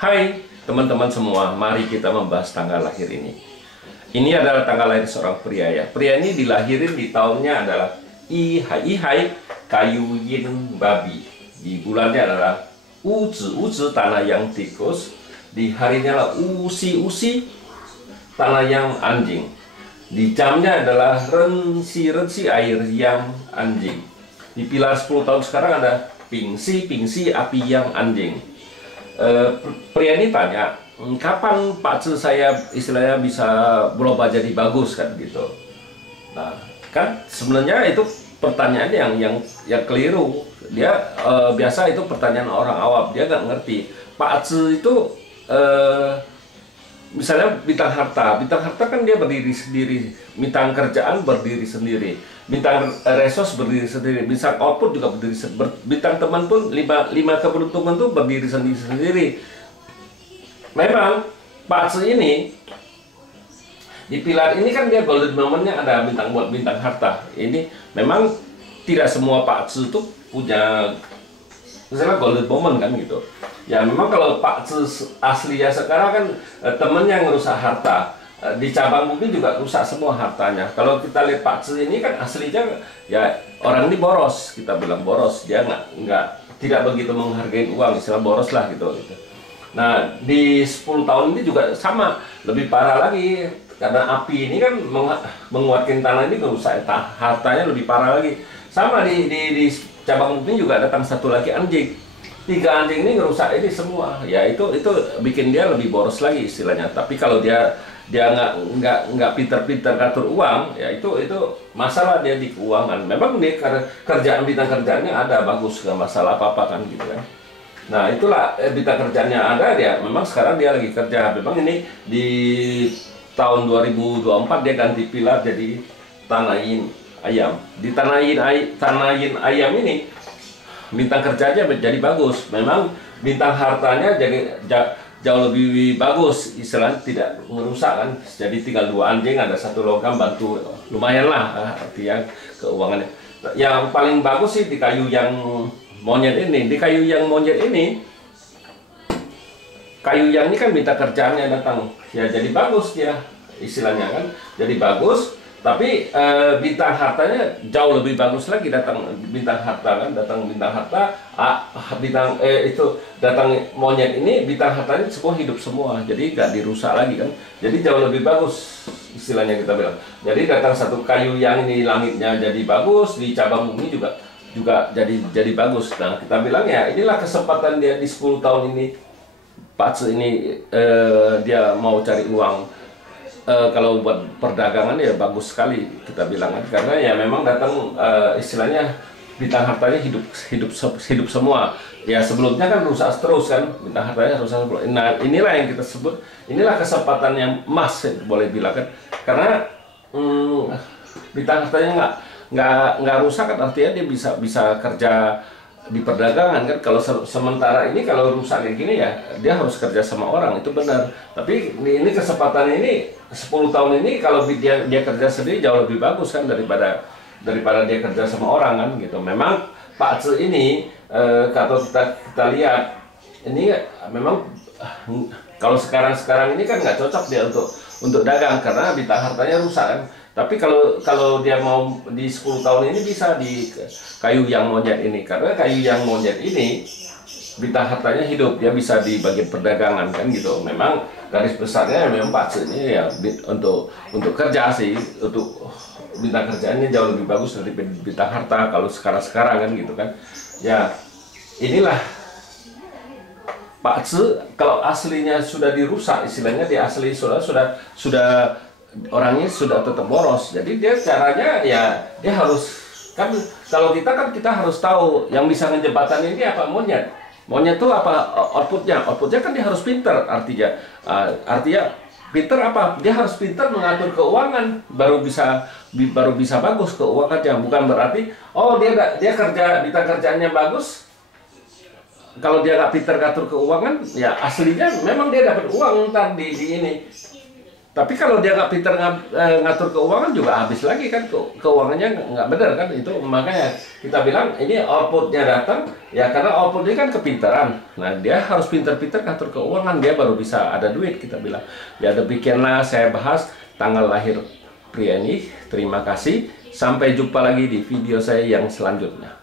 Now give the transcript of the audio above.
Hai teman-teman semua, mari kita membahas tanggal lahir ini. Ini adalah tanggal lahir seorang pria ya. Pria ini dilahirin di tahunnya adalah Ihai Kayu Yin Babi. Di bulannya adalah Uzi tanah yang tikus. Di harinya adalah Usi tanah yang anjing. Di jamnya adalah Rensi air yang anjing. Di pilar 10 tahun sekarang ada Pingsi api yang anjing. Pria ini tanya, kapan Pak Tzu saya istilahnya bisa berubah jadi bagus kan gitu. Nah, kan sebenarnya itu pertanyaan yang keliru. Dia biasa itu pertanyaan orang awam, dia nggak ngerti. Pak Tzu itu misalnya bintang harta kan dia berdiri sendiri, bintang kerjaan berdiri sendiri, bintang resource berdiri sendiri, bintang output juga berdiri sendiri, bintang teman pun lima keberuntungan tuh berdiri sendiri. Memang Pak Tzu ini di pilar ini kan dia golden momennya ada bintang buat bintang harta. Ini memang tidak semua Pak Tzu tuh punya misalnya golden moment kan gitu. Ya memang kalau Pak Tzu aslinya sekarang kan temennya yang rusak harta. Di cabang bumi juga rusak semua hartanya. Kalau kita lihat Pak Tzu ini kan aslinya ya orang ini boros, kita bilang boros. Dia tidak begitu menghargai uang, istilah boros lah gitu. Nah di 10 tahun ini juga sama, lebih parah lagi karena api ini kan menguatkan tanah ini merusak hartanya lebih parah lagi. Sama di cabang bumi juga datang satu lagi anjing. 3 anjing ini ngerusak ini semua. Ya itu bikin dia lebih boros lagi istilahnya. Tapi kalau dia nggak pinter-pinter ngatur uang, ya itu masalah dia di keuangan. Memang dia kerjaan bintang kerjaannya ada bagus, nggak masalah apa-apa kan gitu kan. Nah itulah bintang kerjaannya ada, dia memang sekarang dia lagi kerja. Memang ini di tahun 2024 dia ganti pilar jadi tanah yin ayam. Di tanah yin ayam ini bintang kerjanya jadi bagus. Memang bintang hartanya jadi jauh lebih bagus, istilahnya tidak merusak kan. Jadi tinggal 2 anjing, ada 1 logam bantu, lumayan lah artinya keuangannya. Yang paling bagus sih di kayu yang monyet ini. Di kayu yang monyet ini, kayu yang ini kan bintang kerjaannya datang, ya jadi bagus dia istilahnya kan, jadi bagus. Tapi bintang hartanya jauh lebih bagus lagi, datang bintang harta kan, datang bintang harta, itu datang monyet ini, bintang hartanya semua hidup semua, jadi nggak dirusak lagi kan, jadi jauh lebih bagus istilahnya kita bilang. Jadi datang satu kayu yang ini langitnya jadi bagus, di cabang bumi juga jadi bagus. Nah kita bilang ya inilah kesempatan dia di 10 tahun ini. Pak Tzu ini dia mau cari uang. Kalau buat perdagangan ya bagus sekali kita bilang kan, karena ya memang datang istilahnya bintang hartanya hidup semua. Ya sebelumnya kan rusak terus kan, bintang hartanya rusak terus. Nah inilah yang kita sebut, inilah kesempatan yang emas boleh bilang kan, karena bintang hartanya nggak rusak kan, artinya dia bisa kerja di perdagangan kan. Kalau sementara ini kalau rusak kayak gini ya dia harus kerja sama orang, itu benar. Tapi ini kesempatan ini 10 tahun ini kalau dia kerja sendiri jauh lebih bagus kan daripada dia kerja sama orang kan gitu. Memang Pak Tzu ini kalau kita lihat ini memang kalau sekarang ini kan nggak cocok dia untuk dagang karena bintang hartanya rusak kan. Tapi kalau dia mau di 10 tahun ini bisa di kayu yang monyet ini, karena kayu yang monyet ini bintang hartanya hidup, dia bisa di bagian perdagangan kan gitu. Memang garis besarnya memang Pak Tzu ini ya untuk kerja sih, untuk bintang kerjaannya jauh lebih bagus dari bintang harta kalau sekarang kan gitu kan. Ya inilah Pak Tzu, kalau aslinya sudah dirusak, istilahnya dia asli sudah orangnya sudah tetap boros. Jadi dia caranya ya dia harus kan, kalau kita harus tahu yang bisa ngejembatan ini apa. Monyet itu apa outputnya kan dia harus pinter, artinya pinter apa, dia harus pinter mengatur keuangan baru bisa bagus keuangannya. Bukan berarti oh dia kerja bintang kerjaannya bagus, kalau dia nggak pinter ngatur keuangan ya aslinya memang dia dapat uang ntar di ini. Tapi kalau dia nggak pintar ngatur keuangan juga habis lagi kan, keuangannya nggak benar kan. Itu makanya kita bilang ini outputnya datang ya karena output ini kan kepintaran. Nah dia harus pintar-pintar ngatur keuangan, dia baru bisa ada duit, kita bilang. Ya demikianlah saya bahas tanggal lahir pria ini. Terima kasih, sampai jumpa lagi di video saya yang selanjutnya.